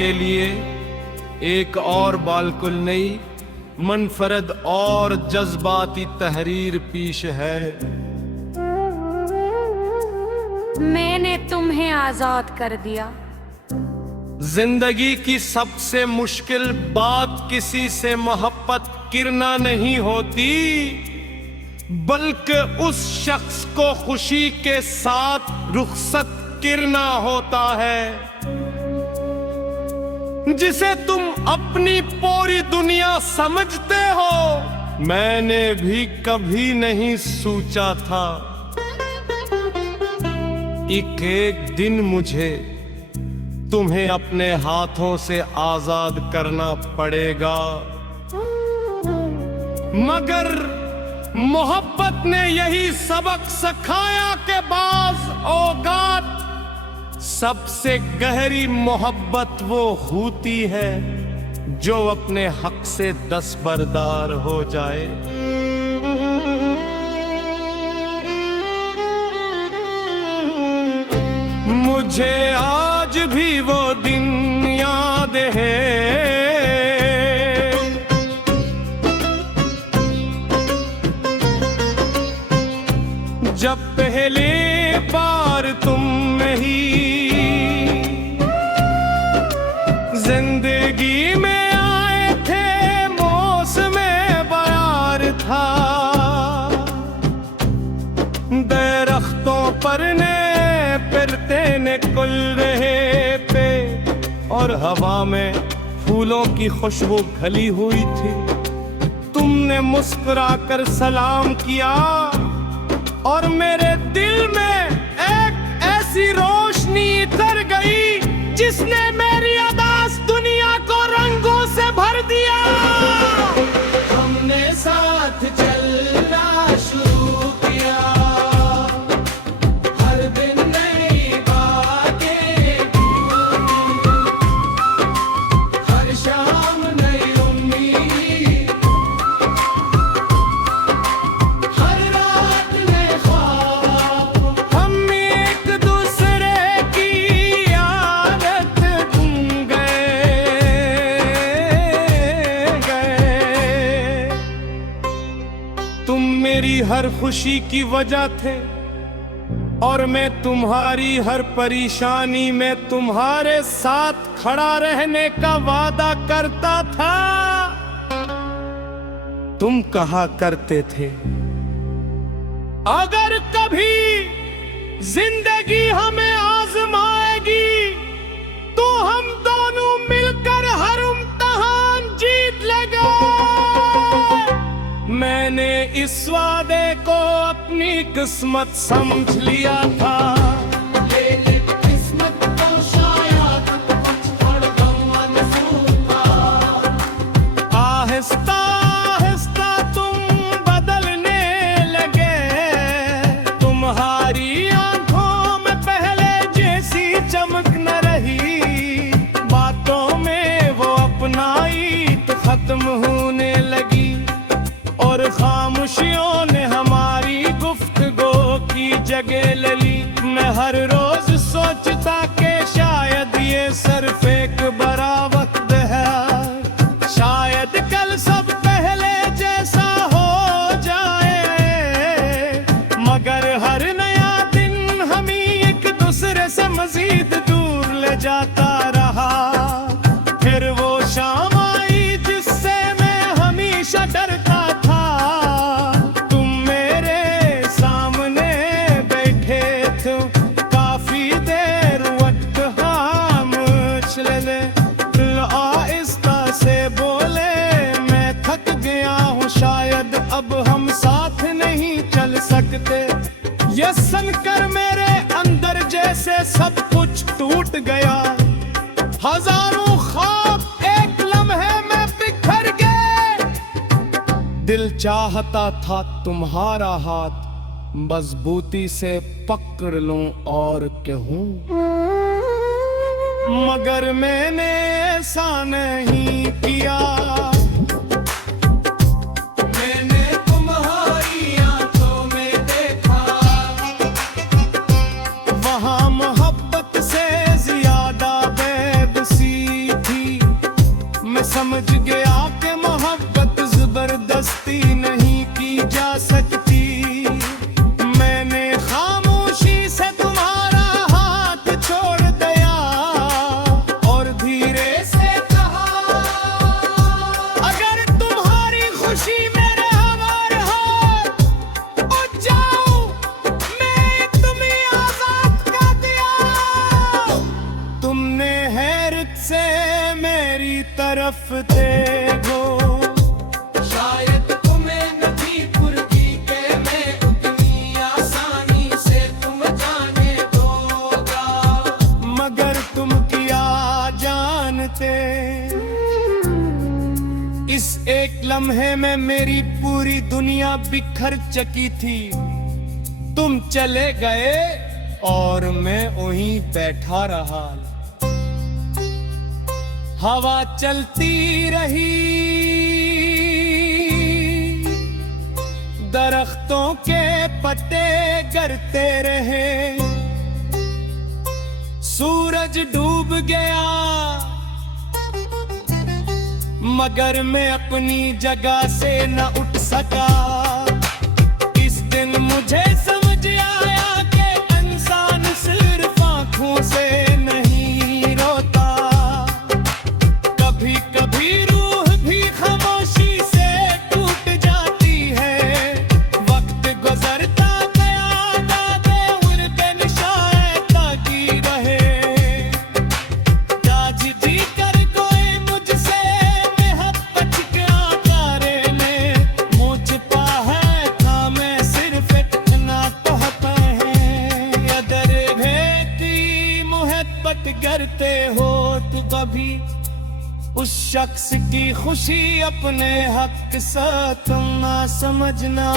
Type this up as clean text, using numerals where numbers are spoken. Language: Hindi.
के लिए एक और बालकुल नई मनफरद और जज्बाती तहरीर पेश है। मैंने तुम्हें आजाद कर दिया। जिंदगी की सबसे मुश्किल बात किसी से मोहब्बत करना नहीं होती, बल्कि उस शख्स को खुशी के साथ रुखसत करना होता है जिसे तुम अपनी पूरी दुनिया समझते हो। मैंने भी कभी नहीं सोचा था एक दिन मुझे तुम्हें अपने हाथों से आजाद करना पड़ेगा, मगर मोहब्बत ने यही सबक सिखाया कि बाज़ औक़ात सबसे गहरी मोहब्बत वो होती है जो अपने हक से दस्तबरदार हो जाए। मुझे आज भी वो दिन याद है जब पहले बार तुम नहीं जिंदगी में आए थे। मौसमे बयार था, दरख्तों पर ने फिरते ने कुल रहे पे और हवा में फूलों की खुशबू खली हुई थी। तुमने मुस्कुराकर सलाम किया और मेरे दिल में एक ऐसी रोशनी तर गई जिसने मेरी अदास दुनिया को रंगों से भर दिया। हमने साथ चलना शुरू किया, हर दिन नई बातें, हर शाम नई उम्मीद, हर रात नए ख्वाब। हम एक दूसरे की आदत बन गए। तुम मेरी हर खुशी की वजह थे और मैं तुम्हारी हर परेशानी में तुम्हारे साथ खड़ा रहने का वादा करता था। तुम कहा करते थे अगर कभी जिंदगी हमें आजमाएगी तो हम दोनों मिलकर हर इम्तिहान जीत लेंगे। मैंने इस वादे को अपनी किस्मत समझ लिया था, लेकिन किस्मत को शायद कुछ हड़दम मंजूर था। आहिस्ता आहिस्ता तुम बदलने लगे, तुम्हारी आंखों में पहले जैसी चमक न रही, बातों में वो अपनाई तो खत्म होने लगी और खामोशियों ने हमारी गुफ्तगू की जगह ले ली। मैं हर रोज सोचता कि शायद ये सिर्फ एक बड़ा वक्त है, शायद कल सब पहले जैसा हो जाए, मगर हर नया दिन हमें एक दूसरे से मजीद दूर ले जाता रहा। फिर वो शाम आई जिससे मैं हमेशा डरता था। तुम मेरे सामने बैठे थे, काफी देर वक्त खामोश ले, दिल आहिस्ता से बोले मैं थक गया हूँ, शायद अब हम साथ नहीं चल सकते। ये सुनकर मेरे अंदर जैसे सब कुछ टूट गया, हजारों ख्वाब एक लम्हे में बिखर गए। दिल चाहता था तुम्हारा हाथ मजबूती से पकड़ लूं और कहूं, मगर मैंने ऐसा नहीं किया। मैंने तुम्हारी आंखों में देखा, वहां मोहब्बत से ज्यादा बेबसी लम्हे में मेरी पूरी दुनिया बिखर चुकी थी। तुम चले गए और मैं वहीं बैठा रहा। हवा चलती रही, दरख्तों के पत्ते गिरते रहे, सूरज डूब गया, मगर मैं अपनी जगह से न उठ सका। इस दिन मुझे समझ आया कि इंसान सिर्फ आंखों से नहीं रोता, कभी कभी रूह भी खामोशी से टूट जाती है। वक्त गुजरता गया, यादें उन बेनिशान ताकी रहे। आज जी कर कोई मुझसे मोहब्बत क्या करे ने, मुझ पा है था मैं सिर्फ इतना तोहफा है। अगर भेती मोहब्बत करते हो तो कभी उस शख्स की खुशी अपने हक से तुम ना समझना।